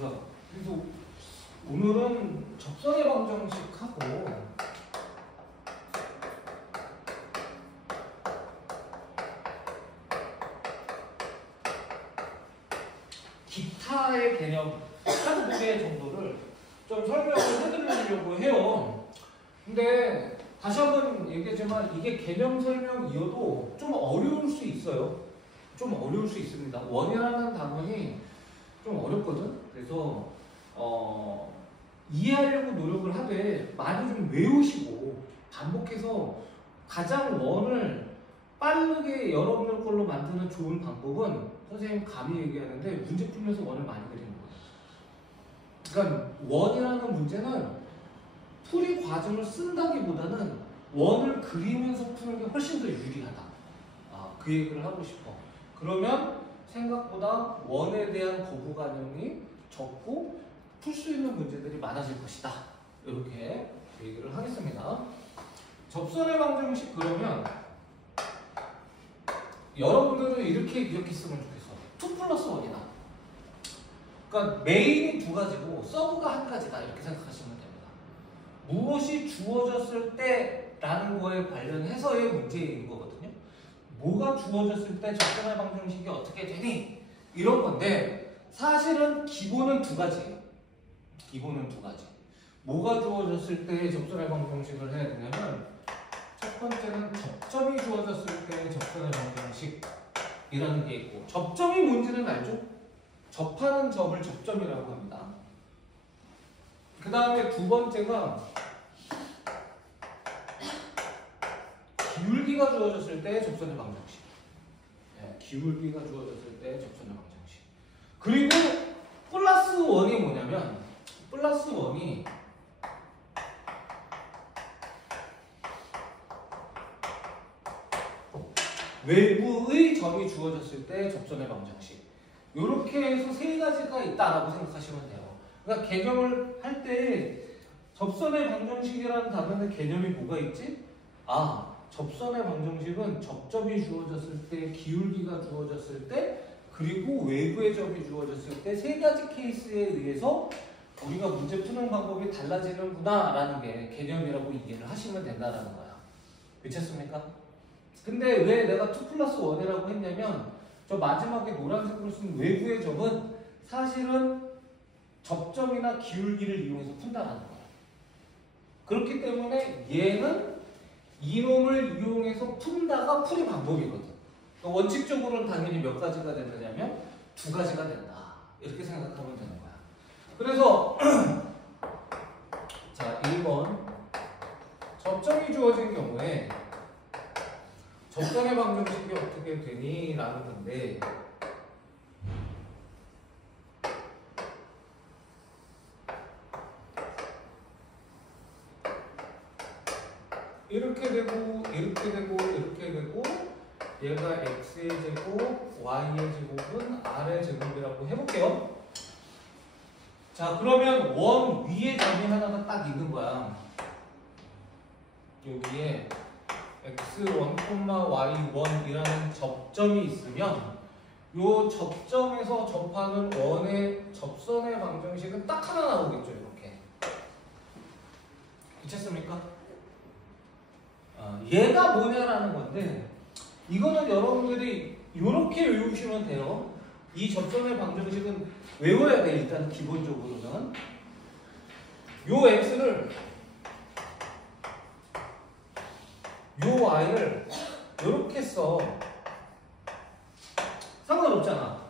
그래서 오늘은 접선의 방정식하고 기타의 개념 한 개 정도를 좀 설명을 해드리려고 해요. 근데 다시 한번 얘기하지만 이게 개념 설명이어도 좀 어려울 수 있어요. 좀 어려울 수 있습니다. 원이라는 단원이 좀 어렵거든. 그래서 이해하려고 노력을 하되 많이 좀 외우시고 반복해서 가장 원을 빠르게 여러분들 걸로 만드는 좋은 방법은 선생님 감히 얘기하는데 문제 풀면서 원을 많이 그리는 거예요. 그러니까 원이라는 문제는 풀이 과정을 쓴다기보다는 원을 그리면서 푸는 게 훨씬 더 유리하다. 그 얘기를 하고 싶어. 그러면 생각보다 원에 대한 거부감이 적고 풀 수 있는 문제들이 많아질 것이다. 이렇게 얘기를 하겠습니다. 접선의 방정식 그러면 여러분들은 이렇게 기억했으면 좋겠어. 2 플러스 1이다. 그러니까 메인이 두 가지고 서브가 한 가지다. 이렇게 생각하시면 됩니다. 무엇이 주어졌을 때라는 거에 관련해서의 문제인 거거든요. 뭐가 주어졌을 때 접선의 방정식이 어떻게 되니? 이런 건데 사실은 기본은 두 가지예요. 기본은 두 가지. 뭐가 주어졌을 때 접선의 방정식을 해야 되냐면 첫 번째는 접점이 주어졌을 때 접선의 방정식이라는 게 있고 접점이 뭔지는 알죠? 접하는 점을 접점이라고 합니다. 그 다음에 두 번째가 기울기가 주어졌을 때 접선의 방정식. 기울기가 주어졌을 때 접선의 방정식. 그리고 플러스 1이 뭐냐면 플러스 1이 외부의 점이 주어졌을 때 접선의 방정식. 이렇게 해서 세 가지가 있다라고 생각하시면 돼요. 그러니까 개념을 할 때 접선의 방정식이라는 단어의 개념이 뭐가 있지? 접선의 방정식은 접점이 주어졌을 때, 기울기가 주어졌을 때, 그리고 외부의 점이 주어졌을 때 세 가지 케이스에 의해서 우리가 문제 푸는 방법이 달라지는구나 라는 게 개념이라고 이해를 하시면 된다는 거야. 미쳤습니까? 근데 왜 내가 2 플러스 1이라고 했냐면 저 마지막에 노란색으로 쓴 외부의 점은 사실은 접점이나 기울기를 이용해서 푼다라는 거야. 그렇기 때문에 얘는 이놈을 이용해서 푼다가 풀이 방법이거든. 그러니까 원칙적으로는 당연히 몇 가지가 된다냐면 두 가지가 된다. 이렇게 생각하면 되는 거야. 그래서 자 1번 접점이 주어진 경우에 접선의 방정식이 어떻게 되니? 라는 건데 이렇게 되고 이렇게 되고 이렇게 되고 얘가 x의 제곱, y의 제곱은 r의 제곱이라고 해볼게요. 자 그러면 원 위에 점이 하나가 딱 있는 거야. 여기에 x1, y1이라는 접점이 있으면 이 접점에서 접하는 원의 접선의 방정식은 딱 하나 나오겠죠. 이렇게. 미쳤습니까? 얘가 뭐냐라는 건데 이거는 여러분들이 이렇게 외우시면 돼요. 이 접선의 방정식은 외워야 돼. 일단 기본적으로는 요 x를 요 y를 이렇게 써. 상관없잖아.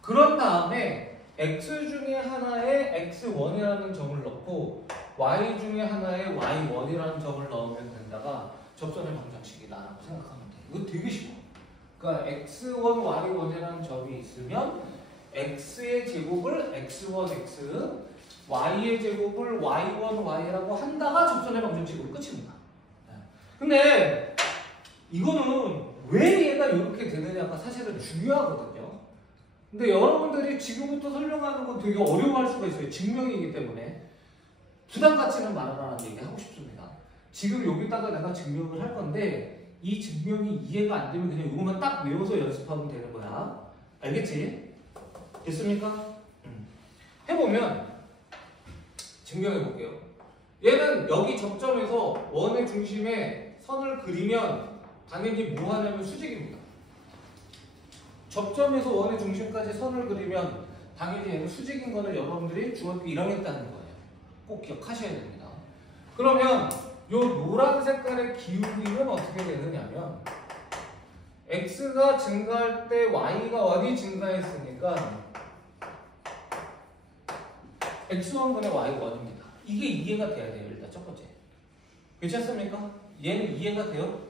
그런 다음에 x 중에 하나에 x1이라는 점을 넣고 y 중에 하나에 y1이라는 점을 넣으면 된다가 접선의 방정식이다라고 생각하면 돼. 이거 되게 쉬워. 그러니까 x1, y1이라는 점이 있으면 x의 제곱을 x1, x, y의 제곱을 y1, y라고 한다가 접선의 방정식으로 끝입니다. 근데 이거는 왜 얘가 이렇게 되느냐가 사실은 중요하거든요. 근데 여러분들이 지금부터 설명하는 건 되게 어려워할 수가 있어요. 증명이기 때문에. 부담 갖지는 말아라는 얘기 하고 싶습니다. 지금 여기다가 내가 증명을 할 건데 이 증명이 이해가 안 되면 그냥 이것만 딱 외워서 연습하면 되는 거야. 알겠지? 됐습니까? 해보면 증명해 볼게요. 얘는 여기 접점에서 원의 중심에 선을 그리면 당연히 뭐 하냐면 수직입니다. 접점에서 원의 중심까지 선을 그리면 당연히 얘는 수직인 거는 여러분들이 중학교 1학년 때 하는 거예요. 꼭 기억하셔야 됩니다. 그러면 요 노란 색깔의 기울기는 어떻게 되느냐면 x가 증가할 때 y가 1이 증가했으니까 x1분의 y 1입니다. 이게 이해가 돼야 돼요. 일단 첫 번째. 괜찮습니까? 얘는 이해가 돼요?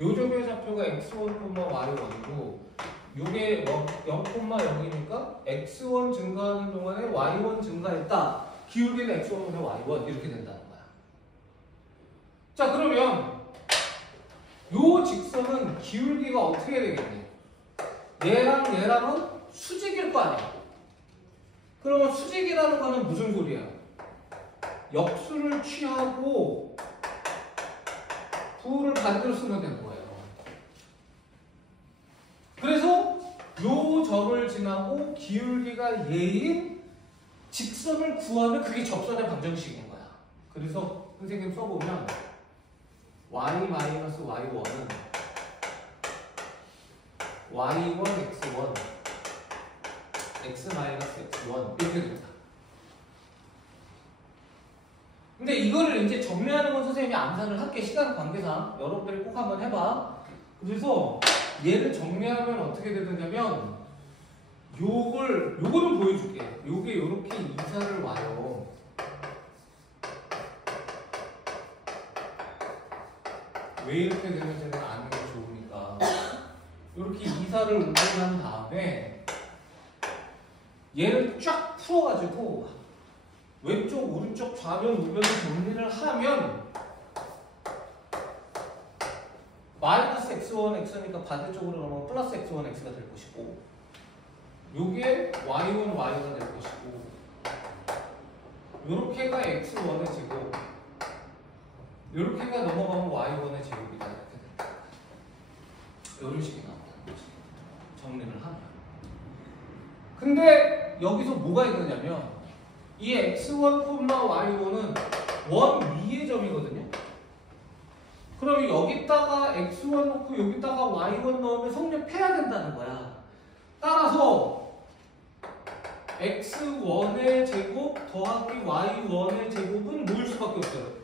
요점의 좌표가 x1, y1이고 요게 0,0이니까 x1 증가하는 동안에 y1 증가했다. 기울기는 x1분의 y1 이렇게 된다는 거야. 자, 그러면 요 직선은 기울기가 어떻게 되겠니? 얘랑 얘랑은 수직일 거 아니야. 그러면 수직이라는 거는 무슨 소리야? 역수를 취하고 부호를 반대로 쓰면 되는 거예요. 그래서 요 점을 지나고 기울기가 얘인 직선을 구하면 그게 접선의 방정식인 거야. 그래서 선생님 써보면 y-y1은 y1 x1 x-x1 이렇게 됩니다. 근데 이거를 이제 정리하는 건 선생님이 암산을 할게. 시간 관계상 여러분들이 꼭 한번 해봐. 그래서 얘를 정리하면 어떻게 되느냐면 요거는 보여줄게. 요게 요렇게 이사를 와요. 왜 이렇게 되는지는 아는 게 좋으니까. 요렇게 이사를 오고 난 다음에 얘를 쫙 풀어가지고 왼쪽, 오른쪽, 좌변, 우변을 정리를 하면 마이너스 x1, x니까 반대쪽으로 넘어가면 플러스 x1, x가 될 것이고 요게 y1, y가 될 것이고 요렇게가 x1의 제곱 요렇게가 넘어가면 y1의 제곱이다 이렇게 된다. 이런 식이 나온다는 거지. 정리를 하면. 근데 여기서 뭐가 있느냐면 이 x1, y1은 원 위의 점이거든요. 그럼 여기다가 x1 넣고 여기다가 y1 넣으면 성립해야 된다는 거야. 따라서 x1의 제곱 더하기 y1의 제곱은 뭐일 수밖에 없어요.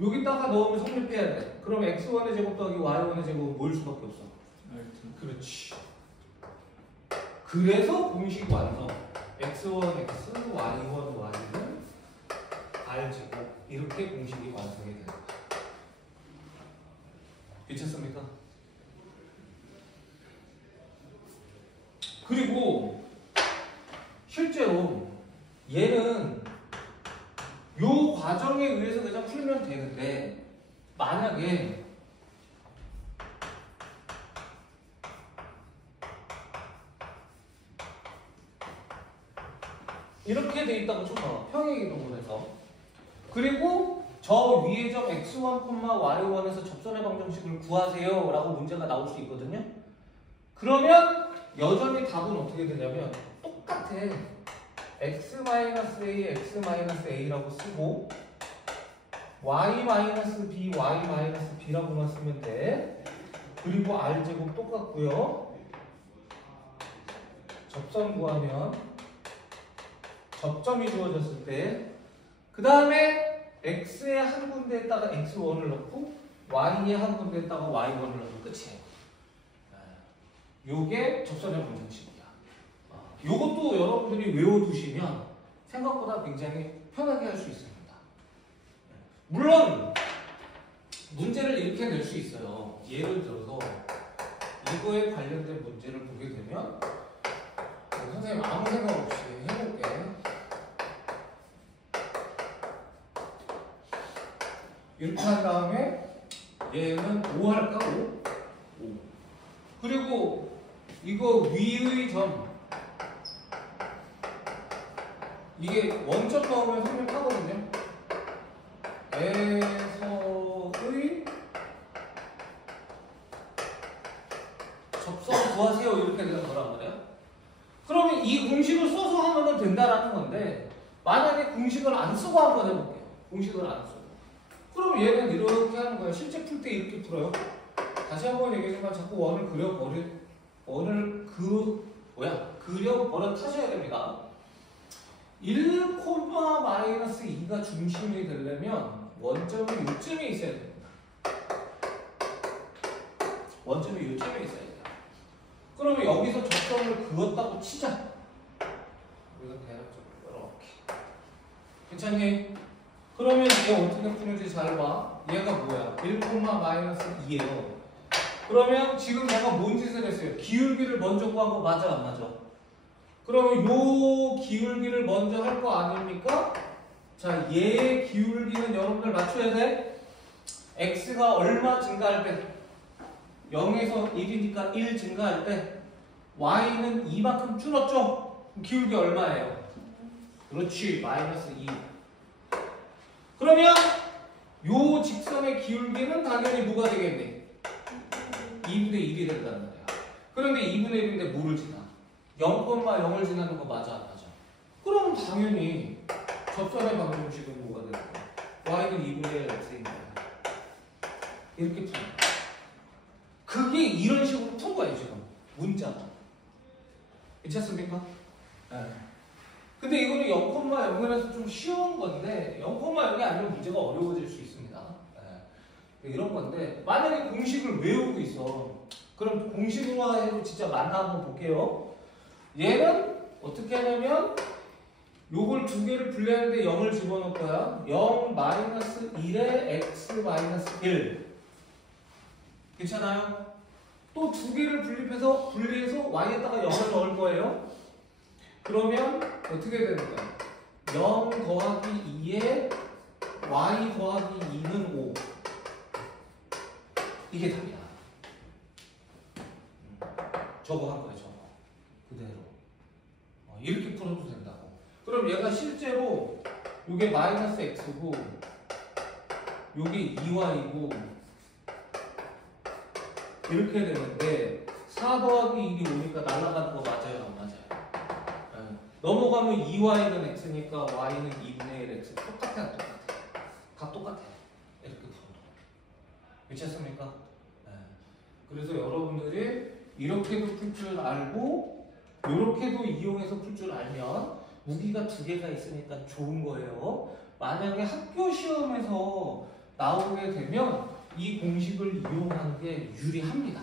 여기다가 넣으면 성립해야 돼. 그럼 x1의 제곱 더하기 y1의 제곱은 뭐일 수밖에 없어. 그렇지. 그래서 공식 완성. x1, x, y1, y는 r제곱 이렇게 공식이 완성이 됩니다. 괜찮습니까? 그리고 실제로 얘는 요 과정에 의해서 그냥 풀면 되는데 만약에 이렇게 돼 있다고 쳐봐. 평행이동분해서. 그리고 저 위의 점 x1, y1에서 접선의 방정식을 구하세요 라고 문제가 나올 수 있거든요. 그러면 여전히 답은 어떻게 되냐면 똑같아. x-a, x-a라고 쓰고 y-b, y-b라고만 쓰면 돼. 그리고 r제곱 똑같고요. 접선 구하면 접점이 주어졌을 때 그 다음에 x의 한 군데에다가 x1을 넣고 y의 한 군데에다가 y1을 넣으면 끝이에요. 요게 접선의 방정식이야. 요것도 여러분들이 외워두시면 생각보다 굉장히 편하게 할 수 있습니다. 물론 문제를 이렇게 낼 수 있어요. 예를 들어서 이거에 관련된 문제를 보게 되면 선생님 아무 생각 없이 해볼게. 이렇게 한 다음에 얘는 5 할까? 5? 그리고 이거 위의 점 이게 원점 넣으면 성립하거든요. 에서의 접선 구하세요 이렇게 되는 거란 말이야. 그러면 그러면 이 공식을 써서 하면 된다라는 건데 만약에 공식을 안 쓰고 한번 해볼게요. 공식을 안 쓰고. 그럼 얘는 이렇게 하는 거예요. 실제 풀 때 이렇게 풀어요. 다시 한번 얘기하지만 자꾸 원을 그려버려 타셔야 됩니다. 1, 마이너스 2가 중심이 되려면 원점이 요쯤에 있어야 됩니다. 원점이 요쯤에 있어야 돼요. 그러면 여기서 접점을 그었다고 치자. 이거 대략적으로 이렇게. 괜찮니? 그러면 얘 어떻게 푸는지 잘 봐. 얘가 뭐야? 1, 마이너스 2예요. 그러면 지금 내가 뭔 짓을 했어요? 기울기를 먼저 구한 거 맞아 안 맞아? 그러면 요 기울기를 먼저 할 거 아닙니까? 자, 얘의 기울기는 여러분들 맞춰야 돼. x가 얼마 증가할 때? 0에서 1이니까 1 증가할 때 y는 2만큼 줄었죠? 기울기 얼마예요? 그렇지, 마이너스 2. 그러면 요 직선의 기울기는 당연히 뭐가 되겠니? 2분의 1이 된다는 거야. 그런데 2분의 1인데 뭐를 지나? 0,0을 지나는 거 맞아 안 맞아? 그럼 당연히 접선의 방정식은 뭐가 되는 거야? y는 2분의 1 x인 거야. 이렇게 푸는 거야. 그게 이런 식으로 푼 거예요 지금 문자가. 괜찮습니까? 네. 근데 이거는 0,0에서 좀 쉬운 건데 0,0이 아니면 문제가 어려워질 수 있습니다. 네. 이런 건데 만약에 공식을 외우고 있어. 그럼 공식으로 해도 진짜 맞나 한번 볼게요. 얘는 어떻게 하냐면 요걸 두 개를 분리하는데 0을 집어넣을 거야. 0 마이너스 1에 x 마이너스 1. 괜찮아요? 또 두 개를 분리해서 y에다가 0을 넣을 거예요. 그러면 어떻게 되는 거야? 0 더하기 2에 y 더하기 2는 5. 이게 답이야. 저거 한 거예요, 저거. 그대로. 이렇게 풀어도 된다고. 그럼 얘가 실제로 이게 마이너스 x고 이게 2y고 이렇게 되는데 4 더하기 1이 오니까 날아가는 거 맞아요? 안 맞아요? 네. 넘어가면 2y는 x니까 y는 2분의 1 x. 똑같아 안 똑같아? 다 똑같아. 이렇게 풀어도. 괜찮습니까? 네. 그래서 여러분들이 이렇게도 풀 줄 알고 이렇게도 이용해서 풀 줄 알면 무기가 두 개가 있으니까 좋은 거예요. 만약에 학교 시험에서 나오게 되면 이 공식을 이용하는 게 유리합니다.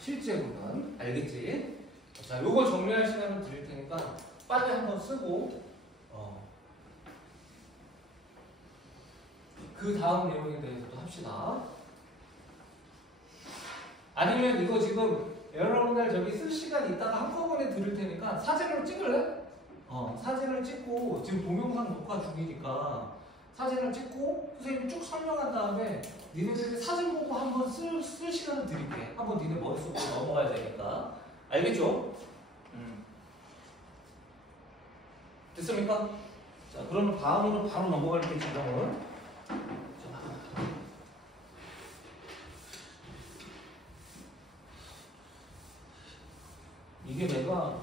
실제로는. 알겠지? 자, 요거 정리할 시간을 드릴 테니까 빨리 한번 쓰고 그 다음 내용에 대해서도 합시다. 아니면 이거 지금 여러분들 저기 쓸 시간 있다가 한꺼번에 들을 테니까 사진으로 찍을래? 사진을 찍고 지금 동영상 녹화 중이니까 사진을 찍고 선생님이 쭉 설명한 다음에 니네들이 사진 보고 한번 쓸 시간을 드릴게. 한번 니네 머릿속으로 넘어가야 되니까. 알겠죠? 됐습니까? 자, 그러면 다음으로 바로 넘어갈게요. 지금은. 이게 내가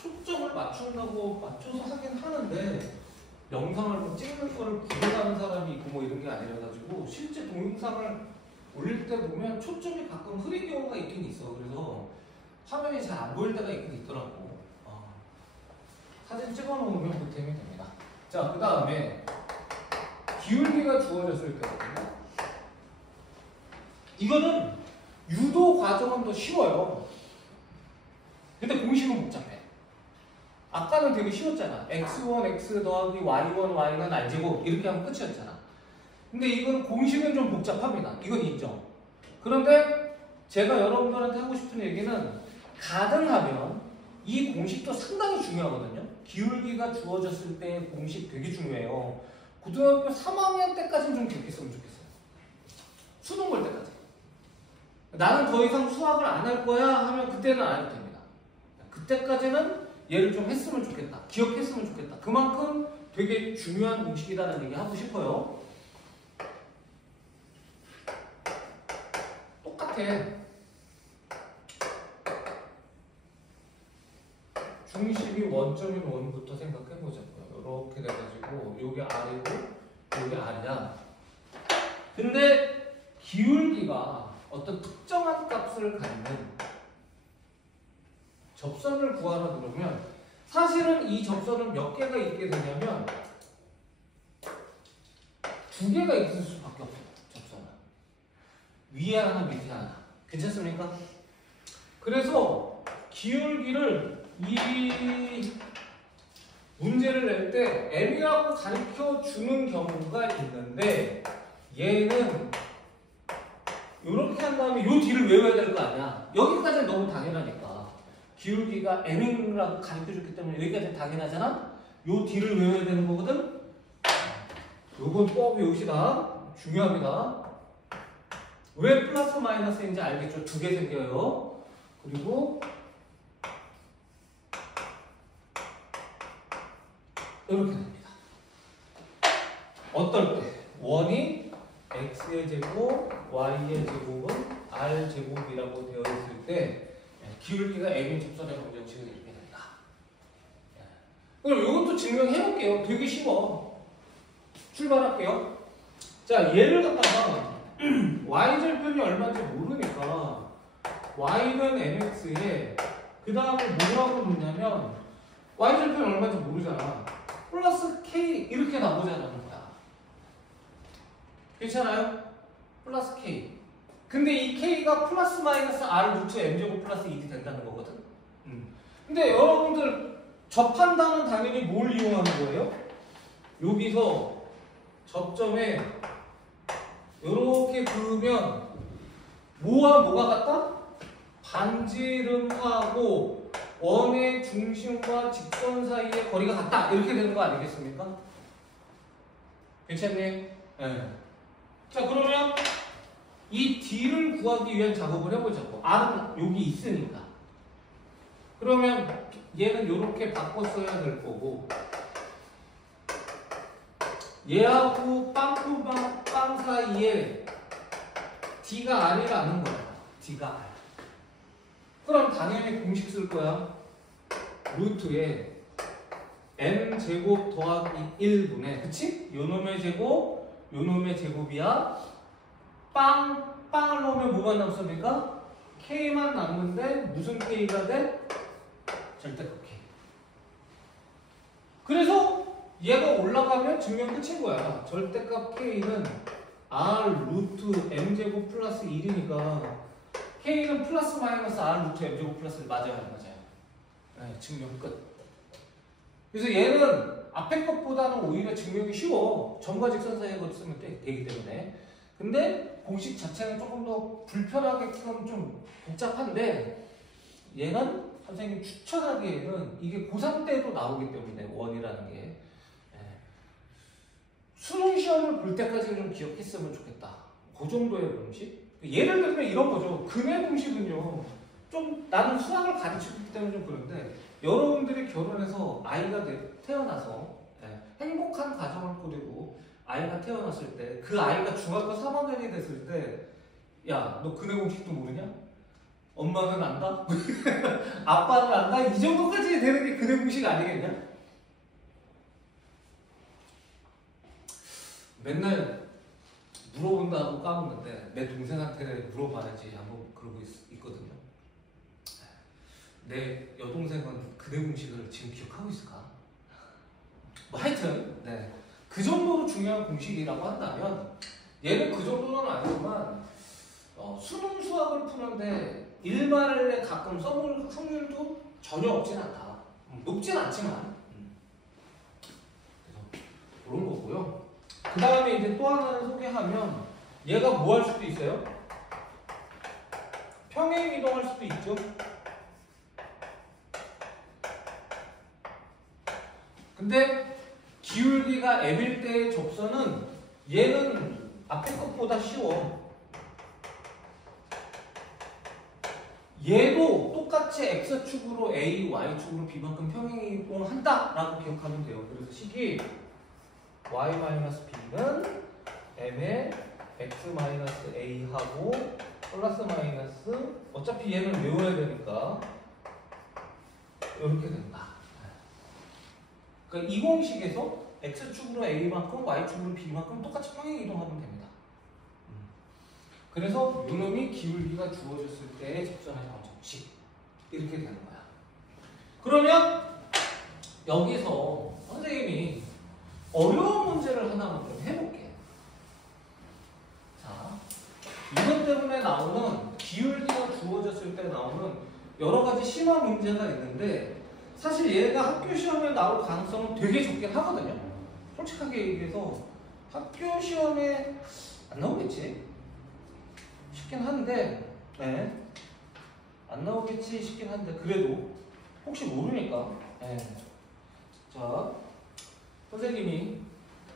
초점을 맞춘다고 맞춰서 하긴 하는데 영상을 뭐 찍는 거를 구별하는 사람이 있고 뭐 이런 게 아니라가지고 실제 동영상을 올릴 때 보면 초점이 가끔 흐린 경우가 있긴 있어. 그래서 화면이 잘 안 보일 때가 있긴 있더라고. 사진 찍어 놓으면 보탬이 됩니다. 자, 그 다음에 기울기가 주어졌을 때거든요. 이거는 유도 과정은 더 쉬워요. 근데 공식은 복잡해. 아까는 되게 쉬웠잖아. x1, x 더하기 y1, y는 r제곱 이렇게 하면 끝이었잖아. 근데 이건 공식은 좀 복잡합니다. 이건 인정. 그런데 제가 여러분들한테 하고 싶은 얘기는 가능하면 이 공식도 상당히 중요하거든요. 기울기가 주어졌을 때의 공식 되게 중요해요. 고등학교 3학년 때까지는 좀 기억했으면 좋겠어요. 수능 볼 때까지. 나는 더 이상 수학을 안 할 거야 하면 그때는 안 해도 됩니다. 그때까지는 얘를 좀 했으면 좋겠다. 기억했으면 좋겠다. 그만큼 되게 중요한 공식이라는 얘기 하고 싶어요. 똑같아. 중심이 원점인 원부터 생각해 보자고요. 이렇게 돼가지고 요게 R이고 요게 R이야. 근데 기울기가 어떤 특정한 값을 갖는 접선을 구하라 그러면 사실은 이 접선은 몇 개가 있게 되냐면 두 개가 있을 수밖에 없어요. 접선은 위에 하나 밑에 하나. 괜찮습니까? 그래서 기울기를 이 문제를 낼 때 M이라고 가르쳐 주는 경우가 있는데 얘는 이렇게 한 다음에 요 뒤를 외워야 될 거 아니야. 여기까지는 너무 당연하니까. 기울기가 M이라고 가르쳐 줬기 때문에 여기까지는 당연하잖아. 요 뒤를 외워야 되는 거거든. 요건 꼭 외우시다. 중요합니다. 왜 플러스 마이너스인지 알겠죠? 두 개 생겨요. 그리고 이렇게 됩니다. 어떨 때 원이 x의 제곱, y의 제곱은 r 제곱이라고 되어 있을 때 기울기가 m인 접선의 방정식은 이렇게 된다. 그럼 이것도 증명해 볼게요. 되게 쉬워. 출발할게요. 자, 얘를 갖다가 y절편이 얼마인지 모르니까 y는 mx에 그 다음에 뭐라고 놓냐면 y절편이 얼마인지 모르잖아. 플러스 k 이렇게 나오자는 거야. 괜찮아요? 플러스 k. 근데 이 k가 플러스 마이너스 r 루트 m제곱 플러스 1이 된다는 거거든. 근데 여러분들 접한다는 당연히 뭘 이용하는 거예요? 여기서 접점에 이렇게 그으면 뭐와 뭐가 같다? 반지름하고 원의 중심과 직선 사이의 거리가 같다. 이렇게 되는 거 아니겠습니까? 괜찮네? 네. 자, 그러면 이 D를 구하기 위한 작업을 해보자고. R은 여기 있으니까. 그러면 얘는 이렇게 바꿨어야 될 거고 얘하고 빵 사이에 D가 R이라는 거야. D가 R. 그럼 당연히 공식 쓸 거야. 루트에 m제곱 더하기 1분의 그치? 요놈의 제곱, 요놈의 제곱이야. 빵을 넣으면 뭐가 남습니까? K만 남는데 무슨 K가 돼? 절대값 K. 그래서 얘가 올라가면 증명 끝인 거야. 절대값 K는 R 루트 m제곱 플러스 1이니까 K는 플러스 마이너스 R 루트 m제곱 플러스 1 맞아요? 안 맞아요? 네, 증명 끝. 그래서 얘는 앞에 것보다는 오히려 증명이 쉬워. 점과 직선 사이에 걸 쓰면 되기 때문에. 근데 공식 자체는 조금 더 불편하게끔 좀 복잡한데 얘는 선생님이 추천하기에는 이게 고3 때도 나오기 때문에 원이라는 게 수능 시험을 볼 때까지는 좀 기억했으면 좋겠다. 그 정도의 공식? 예를 들면 이런 거죠. 근의 공식은요. 좀 나는 수학을 가르치기 때문에 좀 그런데 여러분들이 결혼해서 아이가 태어나서 행복한 가정을 꾸리고 아이가 태어났을 때 그 아이가 중학교 3학년이 됐을 때 야, 너 근의 공식도 모르냐? 엄마는 안다? 아빠는 안다? 이 정도까지 되는 게 근의 공식 아니겠냐? 맨날 물어본다고 까먹는데 내 동생한테 물어봐야지 한번 그러고 있거든요. 내 여동생은 근의 공식을 지금 기억하고 있을까? 뭐 하여튼 네. 그 정도로 중요한 공식이라고 한다면 얘는 그 정도는 아니지만 수능 수학을 푸는데 일반에 가끔 써볼 확률도 전혀 없진 않다. 높진 않지만 그래서 그런 거고요. 그 다음에 이제 또 하나를 소개하면 얘가 뭐 할 수도 있어요? 평행 이동할 수도 있죠. 근데 기울기가 m일 때의 접선은 얘는 앞에 것보다 쉬워. 얘도 똑같이 x축으로 a, y축으로 b만큼 평행 이동한다 라고 기억하면 돼요. 그래서 식이 y-b는 m의 x-a하고 플러스 마이너스 어차피 얘는 외워야 되니까 이렇게 된다. 그러니까 이 공식에서 x축으로 a만큼 y축으로 b만큼 똑같이 평행 이동하면 됩니다. 그래서 요놈이 기울기가 주어졌을 때의 접선의 방정식 이렇게 되는 거야. 그러면 여기서 선생님이 어려운 문제를 하나만 좀 해볼게요. 자, 이것 때문에 나오는 기울기가 주어졌을 때 나오는 여러 가지 심화 문제가 있는데 사실 얘가 학교 시험에 나올 가능성은 되게 적긴 하거든요. 솔직하게 얘기해서 학교 시험에 안 나오겠지 싶긴 한데, 네. 안 나오겠지 싶긴 한데 그래도 혹시 모르니까, 네. 자, 선생님이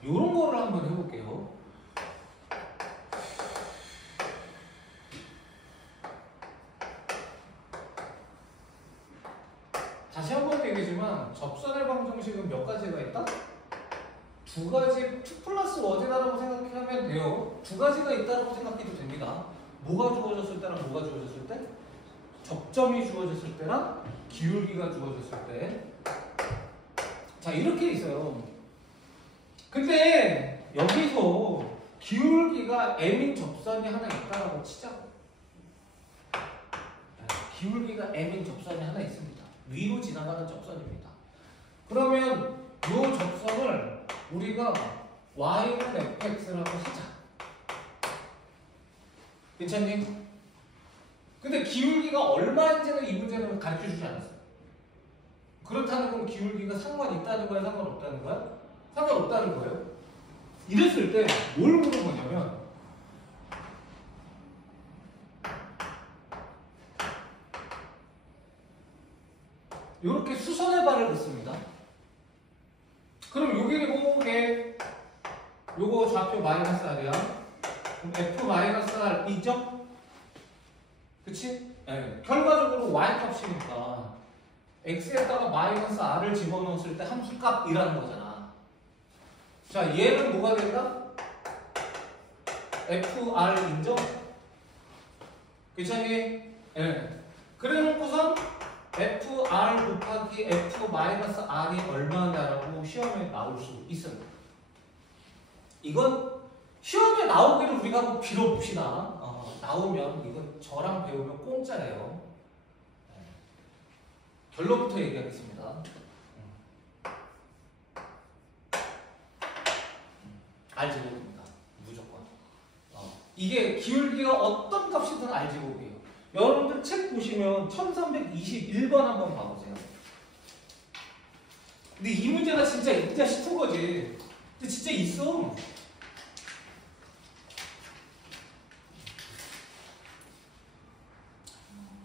요런 거를 한번 해볼게요. 다시 한번 얘기지만 접선의 방정식은 몇 가지가 있다? 두 가지, 2 플러스 1이라고 생각하면 돼요. 두 가지가 있다고 생각해도 됩니다. 뭐가 주어졌을 때랑 뭐가 주어졌을 때? 접점이 주어졌을 때랑 기울기가 주어졌을 때. 자, 이렇게 있어요. 근데 여기서 기울기가 m인 접선이 하나 있다라고 치자고. 기울기가 m인 접선이 하나 있습니다. 위로 지나가는 접선입니다. 그러면 이 접선을 우리가 y는 fx라고 하자. 괜찮니? 근데 기울기가 얼마인지는 이 문제는 가르쳐주지 않았어요. 그렇다는 건 기울기가 상관 있다는 거야, 상관없다는 거야? 상관없다는 거예요. 이랬을 때 뭘 물어보냐면 이렇게 수선의 발을 긋습니다. 그럼 요게 요거 좌표 마이너스 r이야. 그럼 f 마이너스 r 이죠? 그치? 네. 결과적으로 y 값이니까 x에다가 마이너스 r을 집어넣었을 때 함수 값이라는 거잖아. 자, 얘는 뭐가 된다? fr 인정? 괜찮니? 예. 네. 그래 놓고선 fr 곱하기 f 마이너스 r이 얼마냐라고 시험에 나올 수 있어요. 이건 시험에 나오기를 우리가 한번 빌어봅시다. 나오면 이건 저랑 배우면 공짜예요. 네. 결론부터 얘기하겠습니다. R제곱입니다. 무조건. 이게 기울기가 어떤 값이든 R제곱이에요. 여러분들 책 보시면 1321번 한번 봐보세요. 근데 이 문제가 진짜 있다 싶은 거지. 근데 진짜 있어.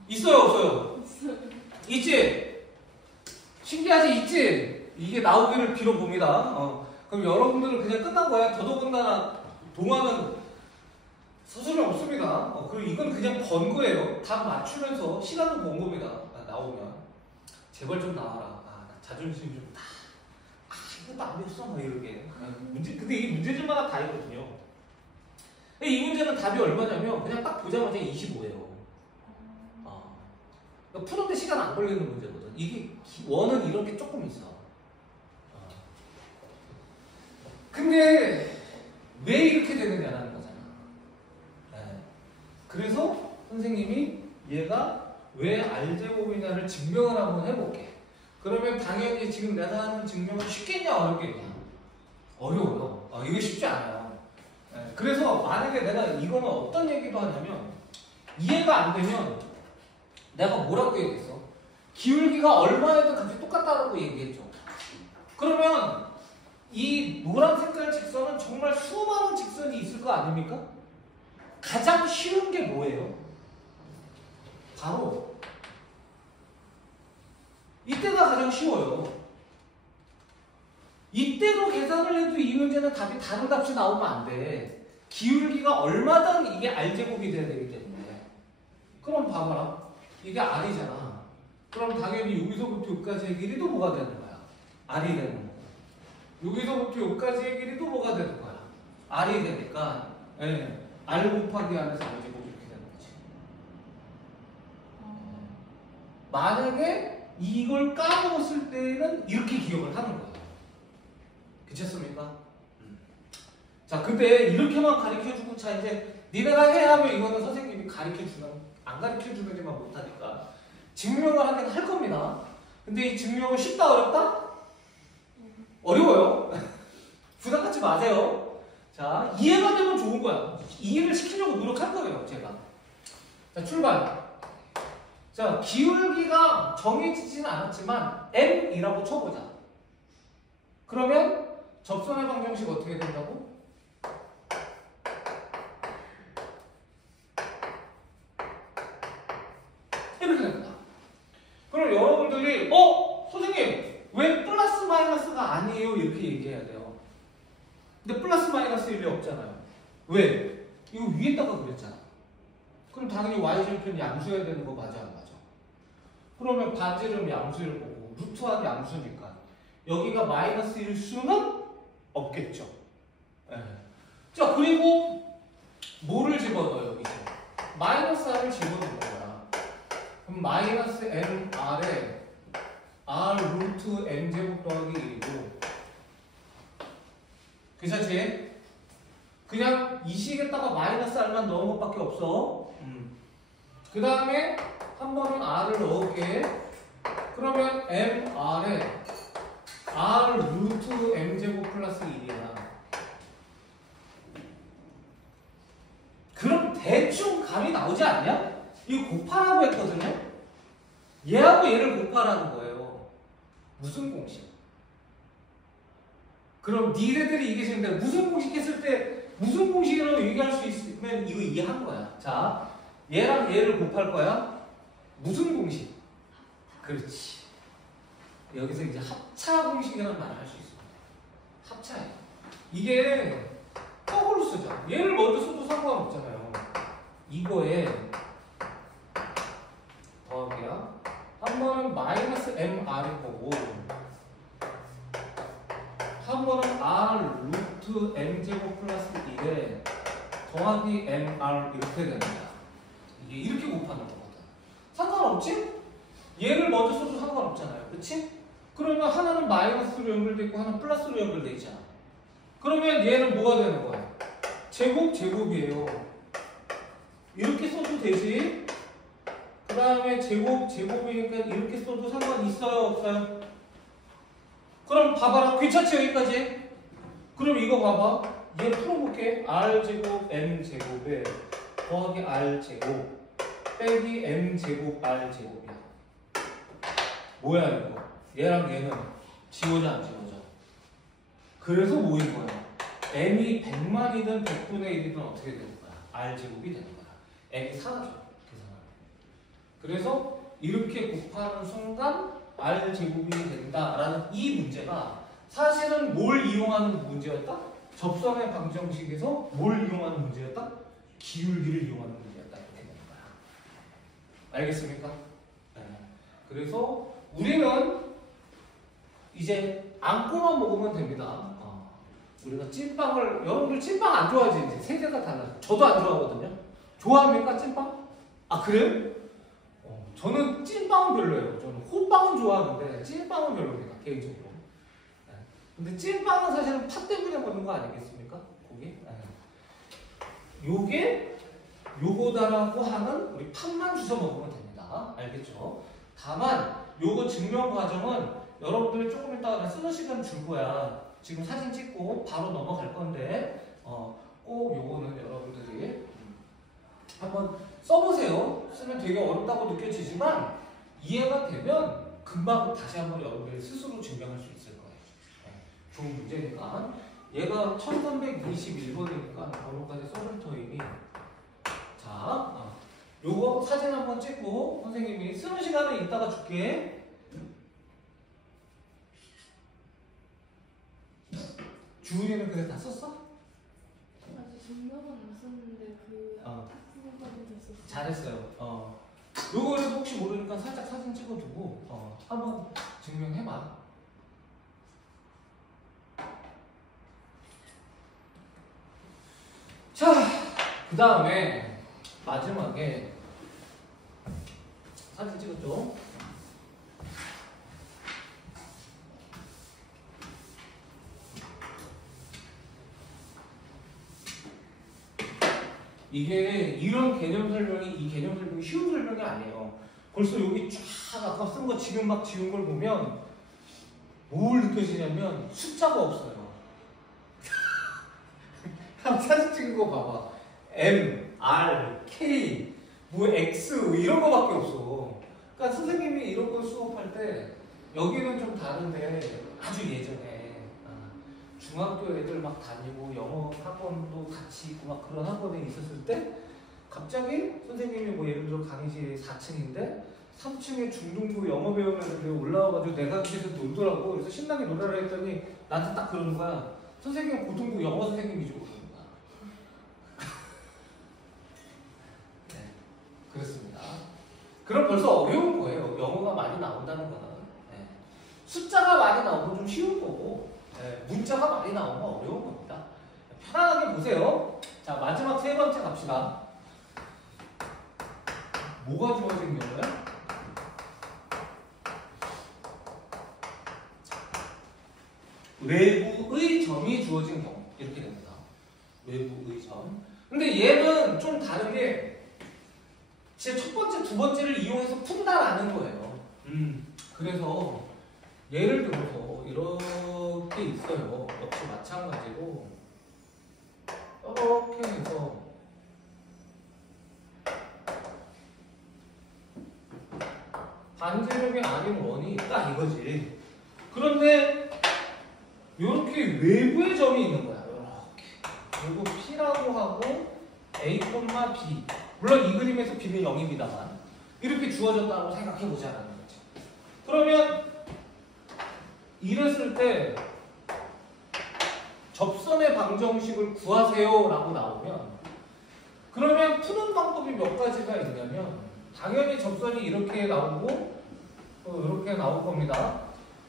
있어요, 없어요? 있지? 신기하지? 있지? 이게 나오기를 빌어봅니다. 그럼 여러분들은 그냥 끝난 거야. 더더군다나 동화는 서술이 없습니다. 그리고 이건 그냥 번 거예요. 다 맞추면서 시간을 본 겁니다. 나오면. 제발 좀 나와라. 나 자존심 좀 다. 이것도 안 됐어. 막 이렇게. 근데 이 문제집마다 다 있거든요. 이 문제는 답이 얼마냐면 그냥 딱 보자마자 25예요. 푸는데 시간 안 걸리는 문제거든. 이게 원은 이런 게 조금 있어. 근데 왜 이렇게 되느냐라는 거잖아. 네. 그래서 선생님이 얘가 왜 R제곱이냐를 증명을 한번 해볼게. 그러면 당연히 지금 내가 하는 증명은 쉽겠냐 어렵겠냐? 어려워요. 이게 쉽지 않아요. 네. 그래서 만약에 내가 이거는 어떤 얘기도 하냐면 이해가 안 되면 내가 뭐라고 얘기했어? 기울기가 얼마에도 값이 똑같다라고 얘기했죠. 그러면 이 노란 색깔 직선은 정말 수많은 직선이 있을 거 아닙니까? 가장 쉬운 게 뭐예요? 바로 이때가 가장 쉬워요. 이때로 계산을 해도 이 문제는 답이 다른 값이 나오면 안 돼. 기울기가 얼마든 이게 R제곱이 돼야 되기 때문에. 그럼 봐봐라. 이게 R이잖아. 그럼 당연히 여기서부터 여기까지의 길이도 뭐가 되는 거야? R이 되는 거야. 여기서부터 여기까지의 길이도 뭐가 되는 거야? R이 되니까 R 곱하기 R에서 R제곱 이렇게 되는 거지. 만약에 이걸 까먹었을 때는 이렇게 기억을 하는 거야. 괜찮습니까? 자, 근데 이렇게만 가르쳐주고 자 이제 니네가 해야 하면 이거는 선생님이 가르쳐주면 안 가르쳐주면만 못하니까 증명을 하긴 할 겁니다. 근데 이 증명은 쉽다 어렵다? 어려워요. 부담 갖지 마세요. 자, 이해가 되면 좋은 거야. 이해를 시키려고 노력할 거예요, 제가. 자, 출발. 자, 기울기가 정해지지는 않았지만 m이라고 쳐보자. 그러면 접선의 방정식 어떻게 된다고? 이렇게 됩니다. 그럼 여러분들이 선생님 왜 플러스 마이너스가 아니에요? 이렇게 얘기해야 돼요. 근데 플러스 마이너스 일이 없잖아요. 왜? 이거 위에다가 그랬잖아. 그럼 당연히 y절편 양수해야 되는 거 맞아 안 맞아? 그러면 반지름 양수일 거고 루트한 양수니까 여기가 마이너스일 수는 없겠죠. 네. 자, 그리고 뭐를 집어넣어요? 여기서 마이너스 r을 집어넣는 거야. 그럼 마이너스 mr에 r 루트 n제곱 더하기 1이고 괜찮지? 그냥 이 식에다가 마이너스 r만 넣은 것밖에 없어. 그 다음에 한 번은 r을 넣을게. 그러면 mr에 r 루트 m제곱 플러스 1이야. 그럼 대충 감이 나오지 않냐? 이거 곱하라고 했거든요. 얘하고 얘를 곱하라는 거예요. 무슨 공식? 그럼 니네들이 이게 지금 무슨 공식 했을 때 무슨 공식이라고 얘기할 수 있으면 이거 이해한 거야. 자, 얘랑 얘를 곱할 거야. 무슨 공식? 그렇지. 여기서 이제 합차 공식이라는 말을 할 수 있습니다. 합차예요. 이게 떡으로 쓰죠. 얘를 먼저 써도 상관없잖아요. 이거에 더하기야. 한 번은 마이너스 mr일 거고 한 번은 r 루트 m제곱 플러스 1에 더하기 mr 이렇게 되는 거야. 이게 이렇게 곱하는 거거든. 상관없지? 얘를 먼저 써도 상관없잖아요. 그치? 그러면 하나는 마이너스로 연결돼 있고 하나는 플러스로 연결돼 있잖아. 그러면 얘는 뭐가 되는 거야? 제곱, 제곱이에요. 이렇게 써도 되지? 그 다음에 제곱, 제곱이니까 이렇게 써도 상관 있어요? 없어요? 그럼 봐봐라. 괜찮지? 여기까지? 그럼 이거 봐봐. 얘 풀어볼게. r제곱, m제곱에 더하기 r제곱 빼기 m제곱, r제곱이야. 뭐야 이거? 얘랑 얘는 지워져 안 지워져? 그래서 뭐인 거야? m이 100만이든 100분의 1이든 어떻게 되는 거야? r제곱이 되는 거야. m이 사라져. 계산하면. 그래서 이렇게 곱하는 순간 r제곱이 된다라는 이 문제가 사실은 뭘 이용하는 문제였다? 접선의 방정식에서 뭘 이용하는 문제였다? 기울기를 이용하는 문제였다. 이렇게 되는 거야. 알겠습니까? 네. 그래서 우리는 이제 안고만 먹으면 됩니다. 우리가 찐빵을 여러분들 찐빵 안 좋아하지? 이제 세대가 달라요. 저도 안 좋아하거든요. 좋아합니까 찐빵? 아 그래요? 저는 찐빵은 별로예요. 저는 호빵은 좋아하는데 찐빵은 별로입니다. 개인적으로. 네. 근데 찐빵은 사실은 팥 때문에 먹는 거 아니겠습니까? 고기? 네. 요게 요거다라고 하는 우리 팥만 주워 먹으면 됩니다. 알겠죠? 다만 요거 증명 과정은 여러분들이 조금 이따가 쓰는 시간 줄 거야. 지금 사진 찍고 바로 넘어갈 건데 꼭 요거는 여러분들이 한번 써보세요. 쓰면 되게 어렵다고 느껴지지만 이해가 되면 금방 다시 한번 여러분들이 스스로 증명할 수 있을 거예요. 네, 좋은 문제니까. 얘가 1321번이니까 번호까지 써줄 터이니 자, 요거 사진 한번 찍고 선생님이 쓰는 시간은 이따가 줄게. 주은이는 그래 다 썼어? 아직 증명은 안 썼는데 그 학습까지 됐었어. 잘했어요. 요거를 혹시 모르니까 살짝 사진 찍어두고 한번 증명해봐. 자, 그 다음에 마지막에 사진 찍었죠? 이게 이런 개념 설명이 이 개념 설명이 쉬운 설명이 아니에요. 벌써 여기 쫙 아까 쓴 거 지금 막 지운 걸 보면 뭘 느껴지냐면 숫자가 없어요. 한번 사진 찍은 거 봐봐. M, R, K, 뭐 X 뭐 이런 거밖에 없어. 그러니까 선생님이 이런 거 수업할 때 여기는 좀 다른데 아주 예전에 중학교 애들 막 다니고 영어 학원도 같이 있고 막 그런 학원에 있었을 때 갑자기 선생님이 뭐 예를 들어 강의실이 4층인데 3층에 중등부 영어 배우는 애들이 올라와가지고 내가 밑에서 놀더라고. 그래서 신나게 놀아라 했더니 나한테 딱 그러는 거야. 선생님 고등부 영어 선생님이죠. 그러는 거야. 네, 그렇습니다. 그럼 벌써 어려운 거예요. 영어가 많이 나온다는 거는. 네. 숫자가 많이 나오면 좀 쉬운 거고 네, 문자가 많이 나오면 어려운 겁니다. 편안하게 보세요. 자, 마지막 세 번째 갑시다. 뭐가 주어진 경우야? 외부의 점이 주어진 경우 이렇게 됩니다. 외부의 점. 근데 얘는 좀 다른 게 진짜 첫 번째, 두 번째를 이용해서 푼다라는 거예요. 그래서 예를 들어서 이렇게 있어요. 역시 마찬가지로 이렇게 해서 반지름이 아닌 원이 있다 이거지. 그런데 이렇게 외부의 점이 있는 거야. 이렇게. 그리고 P라고 하고 A, B. 물론 이 그림에서 B는 0입니다만 이렇게 주어졌다고 생각해 보자는 거죠. 그러면 이랬을 때 접선의 방정식을 구하세요라고 나오면 그러면 푸는 방법이 몇 가지가 있냐면 당연히 접선이 이렇게 나오고 또 이렇게 나올 겁니다.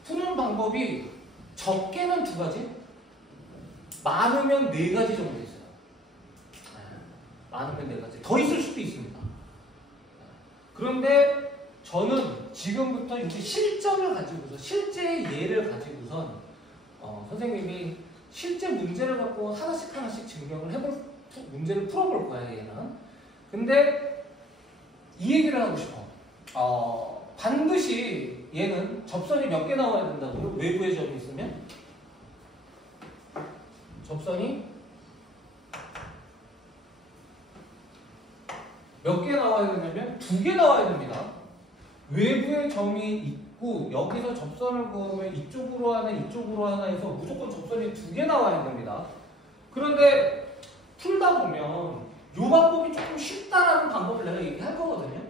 푸는 방법이 적게는 두 가지, 많으면 네 가지 정도 있어요. 많으면 네 가지. 더 있을 수도 있습니다. 그런데 저는 지금부터 이제 실전을 가지고서 실제 예를 가지고선 선생님이 실제 문제를 갖고 하나씩 증명을 해볼 문제를 풀어볼 거야 얘는. 근데 이 얘기를 하고 싶어. 반드시 얘는 접선이 몇 개 나와야 된다고요? 외부의 점이 있으면 접선이 몇 개 나와야 되냐면 2개 나와야 됩니다. 외부의 점이 있고 여기서 접선을 그으면 이쪽으로 하나 이쪽으로 하나 해서 무조건 접선이 2개 나와야 됩니다. 그런데 풀다 보면 이 방법이 조금 쉽다라는 방법을 내가 얘기할 거거든요.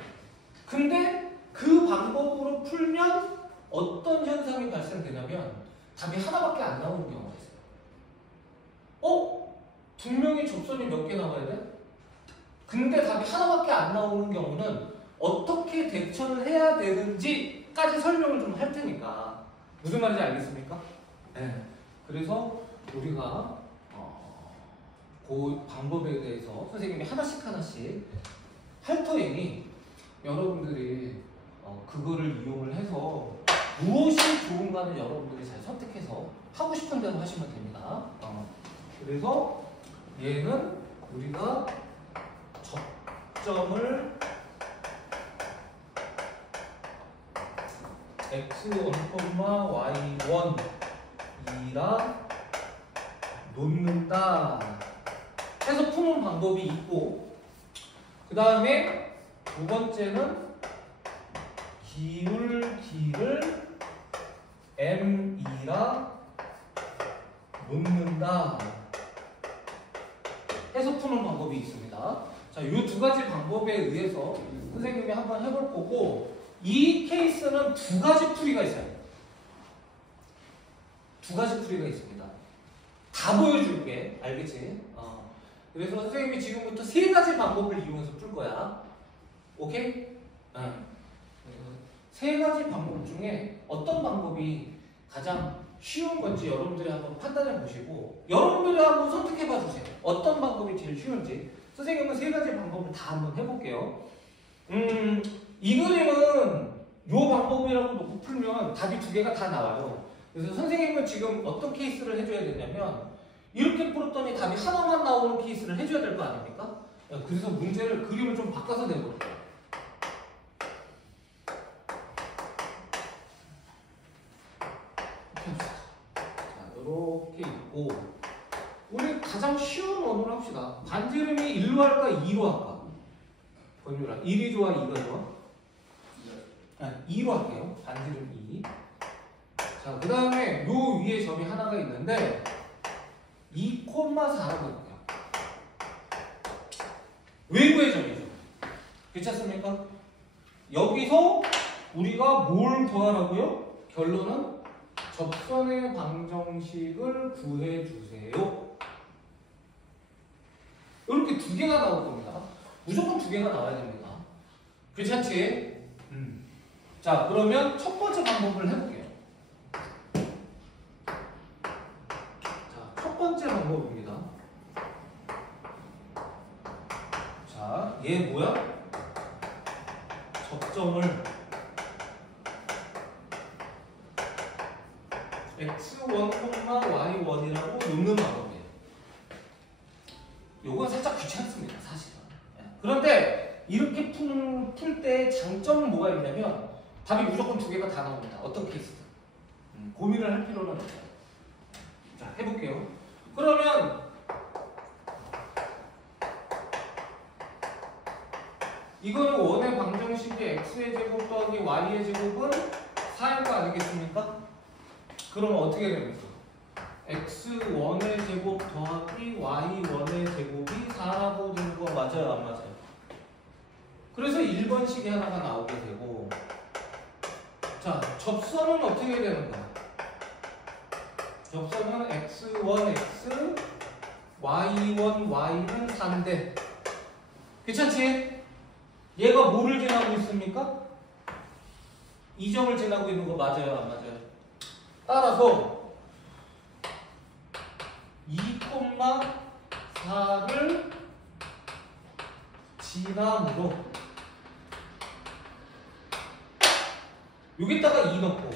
근데 그 방법으로 풀면 어떤 현상이 발생되냐면 답이 하나밖에 안 나오는 경우가 있어요. 분명히 접선이 몇 개 나와야 돼? 근데 답이 하나밖에 안 나오는 경우는 어떻게 대처를 해야 되는지까지 설명을 좀 할 테니까 무슨 말인지 알겠습니까? 네. 그래서 우리가 그 방법에 대해서 선생님이 하나씩 할 터이니 여러분들이 그거를 이용을 해서 무엇이 좋은가는 여러분들이 잘 선택해서 하고 싶은 대로 하시면 됩니다. 그래서 얘는 우리가 접점을 x1, y1이라 놓는다 해서 푸는 방법이 있고, 그 다음에 두 번째는 기울기를 m2라 놓는다 해서 푸는 방법이 있습니다. 자, 이 두 가지 방법에 의해서 선생님이 한번 해볼 거고, 이 케이스는 두 가지 풀이가 있어요. 두 가지 풀이가 있습니다. 다 보여줄게. 알겠지? 그래서 선생님이 지금부터 세 가지 방법을 이용해서 풀 거야. 오케이? 세 가지 방법 중에 어떤 방법이 가장 쉬운 건지 여러분들이 한번 판단해 보시고 여러분들이 한번 선택해 봐 주세요. 어떤 방법이 제일 쉬운지. 선생님은 세 가지 방법을 다 한번 해볼게요. 이 그림은 이 방법이라고 놓고 풀면 답이 두 개가 다 나와요. 그래서 선생님은 지금 어떤 케이스를 해줘야 되냐면 이렇게 풀었더니 답이 하나만 나오는 케이스를 해줘야 될 거 아닙니까? 그래서 문제를 그림을 좀 바꿔서 내볼게요. 이렇게 있고 우리 가장 쉬운 원으로 합시다. 반지름이 1로 할까 2로 할까? 권유라 1이 좋아 2가 좋아? 2로 할게요. 반지름 2. 자, 그 다음에 요 위에 점이 하나가 있는데 2,4라고 할게요. 외부의 점이죠. 괜찮습니까? 여기서 우리가 뭘 구하라고요? 결론은 접선의 방정식을 구해주세요. 이렇게 두 개가 나올 겁니다. 무조건 두 개가 나와야 됩니다. 괜찮지? 자, 그러면 첫 번째 방법을 해볼게요. 자, 첫 번째 방법입니다. 자, 얘 뭐야? 접점을 x1, y1이라고 놓는 방법이에요. 요건 살짝 귀찮습니다, 사실은. 그런데 이렇게 풀 때 장점은 뭐가 있냐면 답이 무조건 두 개가 다 나옵니다. 어떤 케이스든. 고민을 할 필요는 없어요. 자, 해볼게요. 그러면 이거는 원의 방정식이 x의 제곱 더하기 y의 제곱은 4일 거 아니겠습니까? 그러면 어떻게 됩니까? x1의 제곱 더하기 y1의 제곱이 4라고 되는 거 맞아요? 안 맞아요? 그래서 1번식이 하나가 나오게 되고, 자, 접선은 어떻게 되는 거야? 접선은 x1, x, y1, y는 4인데 괜찮지? 얘가 뭐를 지나고 있습니까? 이 점을 지나고 있는 거 맞아요? 안 맞아요? 따라서 2,4를 지남으로 여기다가 2 넣고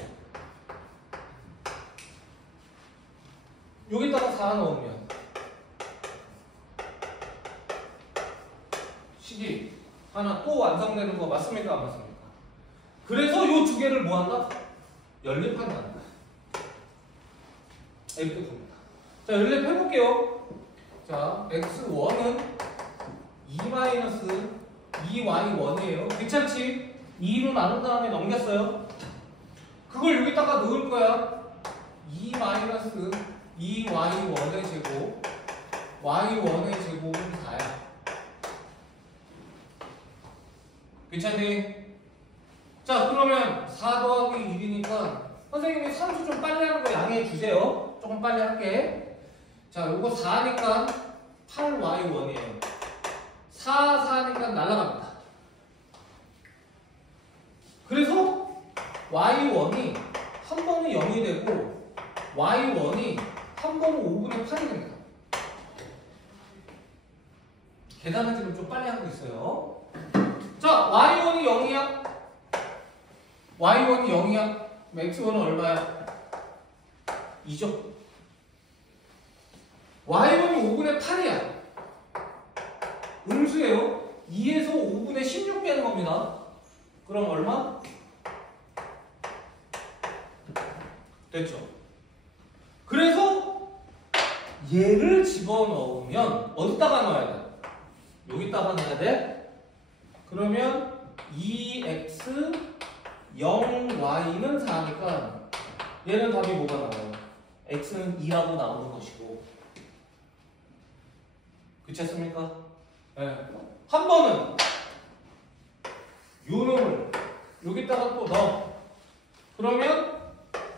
여기다가 4 넣으면 식이 하나 또 완성되는 거 맞습니까? 안 맞습니까? 그래서 이 두 개를 뭐 한다? 연립한다는 거야. 이렇게 봅니다. 자, 연립해볼게요. 자, x1은 2-2y1이에요. 괜찮지? 2로 나눈 다음에 넘겼어요. 그걸 여기다가 넣을 거야. 2-2y1의 제곱, y1의 제곱은 4야. 괜찮니? 자, 그러면 4 더하기 1이니까 선생님이 산수 좀 빨리 하는 거 양해해 주세요. 조금 빨리 할게. 자, 요거 4니까 8y1이에요. 4니까 날아갑니다. 그래서 y1이 한 번은 0이 되고 y1이 한 번은 5분의 8이 됩니다. 계산을 지금 좀 빨리 하고 있어요. 자, y1이 0이야. y1이 0이야. x1은 얼마야? 2죠. y1이 5분의 8이야. 음수예요. 2에서 5분의 16 빼는 겁니다. 그럼 얼마? 됐죠. 그래서 얘를 집어넣으면 어디다가 넣어야 돼? 여기다가 넣어야 돼. 그러면 2x 0y는 4니까 얘는 답이 뭐가 나와요? x는 2라고 나오는 것이고. 그렇지 않습니까? 네. 한 번은 요 놈을 여기다가 또 넣어. 그러면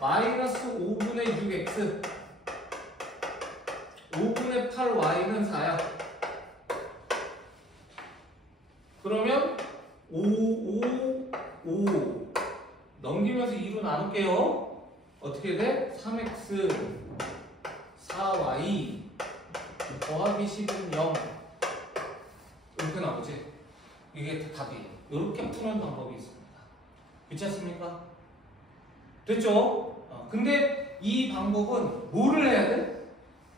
마이너스 5분의 6x 5분의 8y는 4야. 그러면 5 넘기면서 2로 나눌게요. 어떻게 돼? 3x 4y 더하기 10은 0 이렇게 나오지? 이게 답이에요. 이렇게 푸는 방법이 있습니다. 그렇지 않습니까? 됐죠? 근데 이 방법은 뭐를 해야 돼?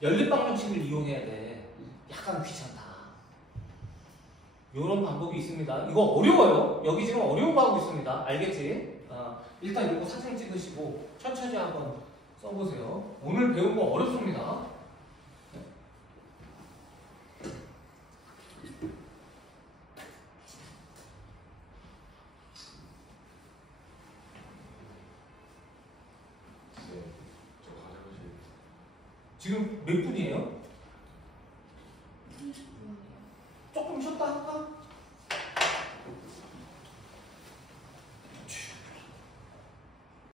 연립방정식을 이용해야 돼. 약간 귀찮다. 이런 방법이 있습니다. 이거 어려워요. 여기 지금 어려운 거 하고 있습니다. 알겠지? 일단 이거 사진 찍으시고 천천히 한번 써보세요. 오늘 배운 거 어렵습니다. 지금 몇 분이에요? 30분이요. 조금 쉬었다 할까?